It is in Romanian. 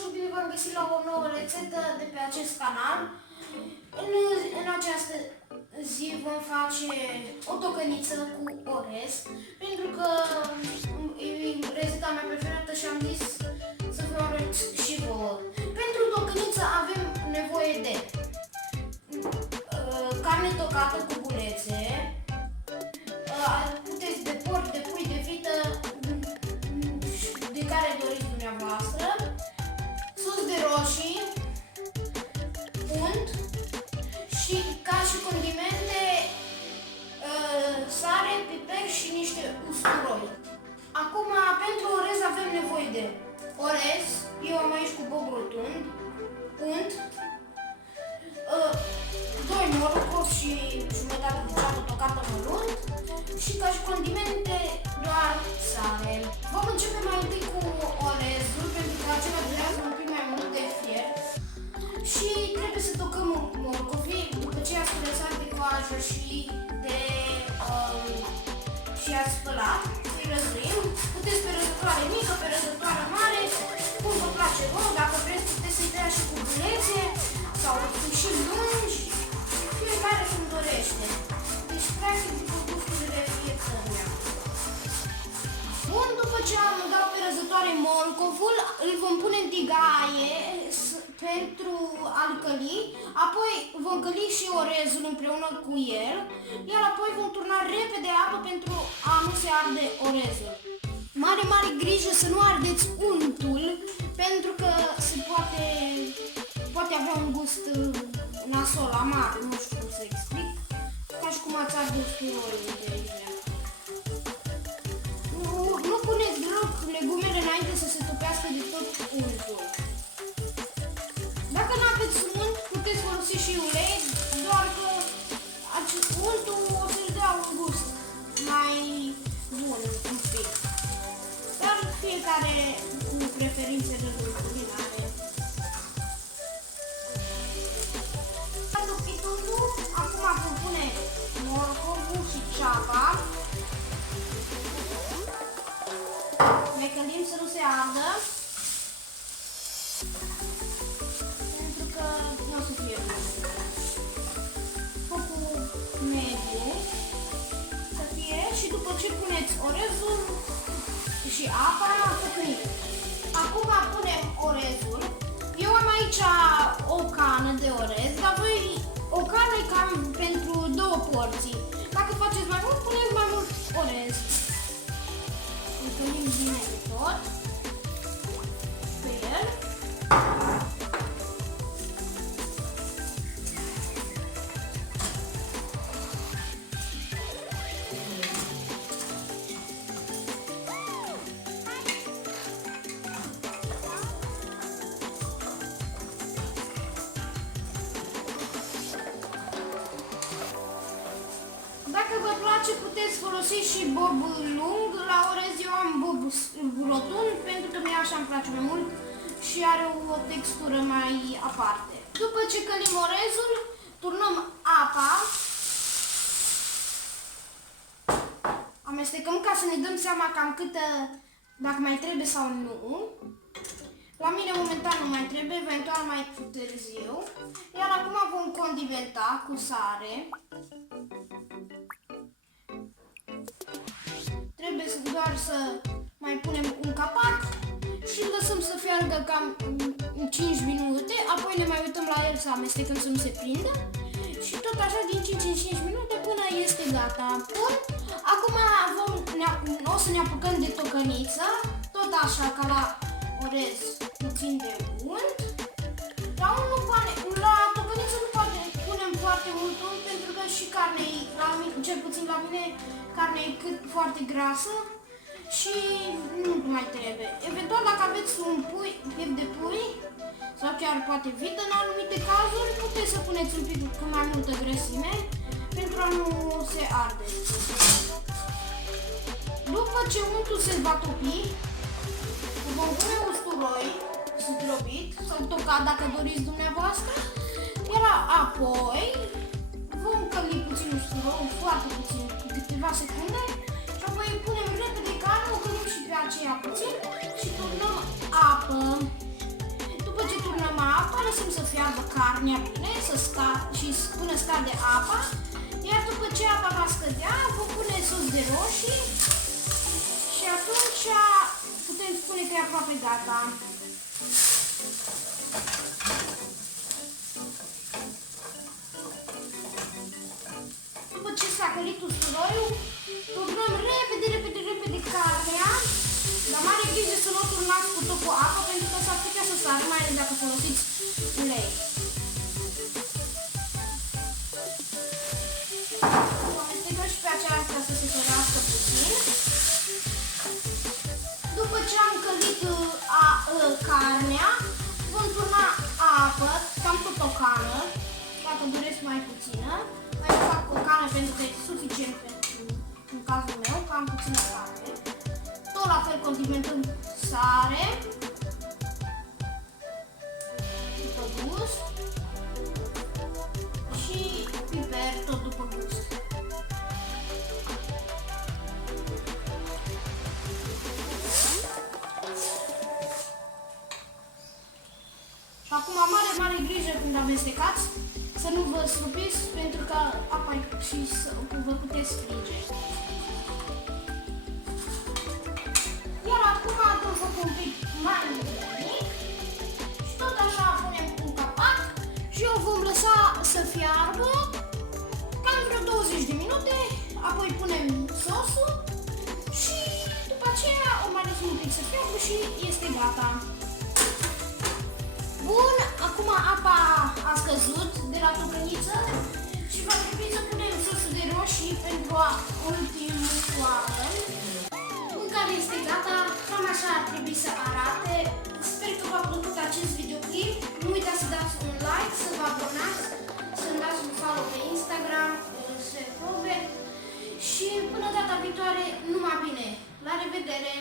și bine v-am găsit la o nouă rețetă de pe acest canal. În această zi vom face o tocăniță cu orez, pentru că e rețeta mea preferată și am zis să vă arăt și vouă. Pentru tocăniță avem nevoie de carne tocată cu bulețe, puteți de porc, de pui, de vită, de care doriți dumneavoastră, sos de roșii, unt și ca și condimente sare, piper și niște usturoi. Acum, pentru orez avem nevoie de orez, eu am aici cu bob rotund, unt, 2 morcovi și jumătate de ceapă tocată mărunt și ca și condimente doar sare. Vom începe mai întâi cu orezul, pentru că acela durează un pic mai mult de fier și trebuie să tocăm morcovii, după ce i-ați curățat de coajă și i-ați spălat, îi răzăim. Puteți pe răzătoare mică, pe răzătoare mare, cum vă place vouă, dacă vreți puteți să-i tăiați și cu bulețe sau și lungi, fiecare cum dorește. Deci, practic, după gusturile fiecăruia. Bun, după ce am dat pe răzătoare morcovul, îl vom pune în tigaie pentru a-l căli, apoi vom căli și orezul împreună cu el, iar apoi vom turna repede apă pentru a nu se arde orezul. Mare, mare grijă să nu ardeți untul, pentru că se poate avea un gust nasol, amar, nu știu cum să explic, ca și cum ați arde usturoiul de aici. Nu puneți deloc legumele înainte să se topească de tot untul. Dacă nu aveți unt, puteți folosi și ulei, doar că untul o să-și dea un gust mai bun un pic. Dar fiecare cu preferințele lui culinare. Am topit untul, acum vom pune morcovul și ceapa. Ne călim să nu se ardă, pentru că nu o să fie bun. Focul mediu să fie și după ce puneți orezul și apa, tocăniți. Acum punem orezul. Eu am aici o cană de orez, dar voi o cană e cam pentru 2 porții. Dacă faceți mai mult, puneți mai mult orez. Îl călim bine de tot pe el. Dacă vă place, puteți folosi și bob lung. La orez eu am bob rotund, pentru că mie așa îmi place mai mult și are o textură mai aparte. După ce călim orezul, turnăm apa, amestecăm ca să ne dăm seama cam câtă, dacă mai trebuie sau nu. La mine momentan nu mai trebuie, eventual mai târziu. Iar acum vom condimenta cu sare. Trebuie doar să mai punem un capac și îl lăsăm să fiargă cam 5 minute, apoi ne mai uităm la el să amestecăm să nu se prindă și tot așa din 5 în 5 minute până este gata. Bun, acum o să ne apucăm de tocăniță, tot așa ca la orez, puțin de unt. La tocăniță nu punem foarte mult unt, pentru că și carne, cel puțin la mine, carnea e foarte grasă și nu mai trebuie. Eventual, dacă aveți un piept de pui sau chiar poate vită, în anumite cazuri, puteți să puneți un pic cu mai multă grăsime pentru a nu se arde. După ce untul se va topi, vom pune usturoi zdrobit sau tocat dacă doriți dumneavoastră, iar apoi vom căli puțin usturoi, foarte puțin, câteva secunde, și apoi punem repede carne, o călim și pe aceea puțin și turnăm apă. fiarbă carnea bine și până scade apa. Iar după ce apa va scădea, vom pune sos de roșii și atunci putem spune că e aproape gata. După ce s-a călit usturoiul, turnăm repede carnea, dar mare grijă să nu o turnați cu tot cu apă, pentru că s-ar putea să sară, mai ales dacă folosiți ulei. Amestecăm și pe aceasta să se călească puțin. După ce am călit carnea, vom turna apă, cam tot o cană, dacă doresc mai puțină. Mai fac o cană pentru că e suficient în cazul meu, că am puțină carne. Tot la fel condimentăm sare, după gust, și piper tot după gust. Și acum mare grijă când amestecați să nu vă strupiți, pentru că apa și vă puteți frige. Iar acum dăm focul un pic mai mic și tot așa punem un capac și o vom lăsa să fiarbă cam vreo 20 de minute, apoi punem sosul și după aceea o mai lăsăm un pic să fiarbă și este gata. Bun, acum apa a scăzut de la tocăniță și va trebui să punem sosul de roșii pentru ultimul oară. Mâncarea este gata, cam așa ar trebui să arate. Sper că v-a plăcut acest videoclip. Nu uitați să dați un like, să vă abonați, să-mi dați un follow pe Instagram, și până data viitoare, numai bine! La revedere!